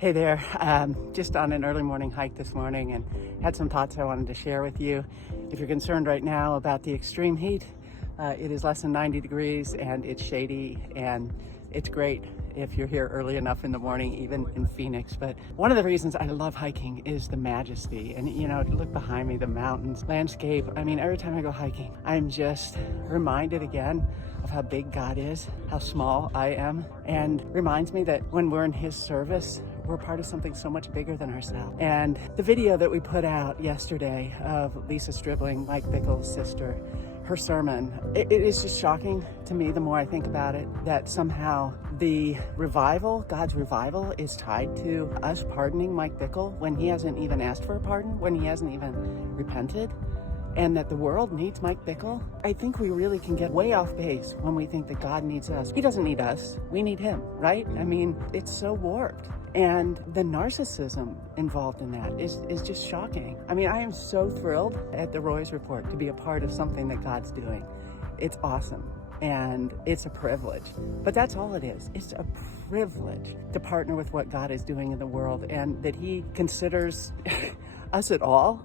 Hey there, just on an early morning hike this morning and had some thoughts I wanted to share with you. If you're concerned right now about the extreme heat, it is less than 90 degrees and it's shady and it's great if you're here early enough in the morning, even in Phoenix. But one of the reasons I love hiking is the majesty. And look behind me, the mountains, landscape. I mean, every time I go hiking, I'm just reminded again of how big God is, how small I am, and reminds me that when we're in His service, we're part of something so much bigger than ourselves. And the video that we put out yesterday of Lisa Stribling, Mike Bickle's sister, her sermon, it is just shocking to me the more I think about it, that somehow the revival, God's revival, is tied to us pardoning Mike Bickle when he hasn't even asked for a pardon, when he hasn't even repented, and that the world needs Mike Bickle. I think we really can get way off base when we think that God needs us. He doesn't need us, we need Him, right? I mean, it's so warped. And the narcissism involved in that is just shocking. I mean, I am so thrilled at the Roy's Report to be a part of something that God's doing. It's awesome and it's a privilege, but that's all it is. It's a privilege to partner with what God is doing in the world, and that He considers us at all,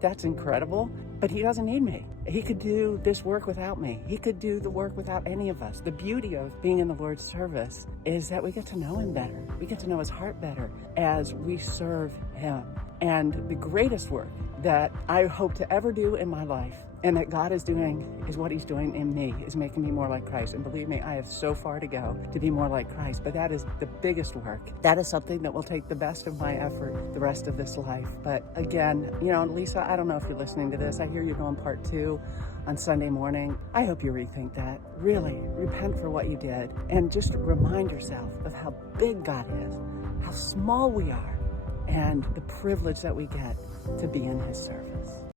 that's incredible. But He doesn't need me. He could do this work without me. He could do the work without any of us. The beauty of being in the Lord's service is that we get to know Him better. We get to know His heart better as we serve Him. And the greatest work that I hope to ever do in my life, and that God is doing, is what He's doing in me, is making me more like Christ. And believe me, I have so far to go to be more like Christ, but that is the biggest work. That is something that will take the best of my effort the rest of this life. But again, Lisa, I don't know if you're listening to this. I hear you're doing part 2 on Sunday morning. I hope you rethink that. Really, repent for what you did, and just remind yourself of how big God is, how small we are, and the privilege that we get to be in His service.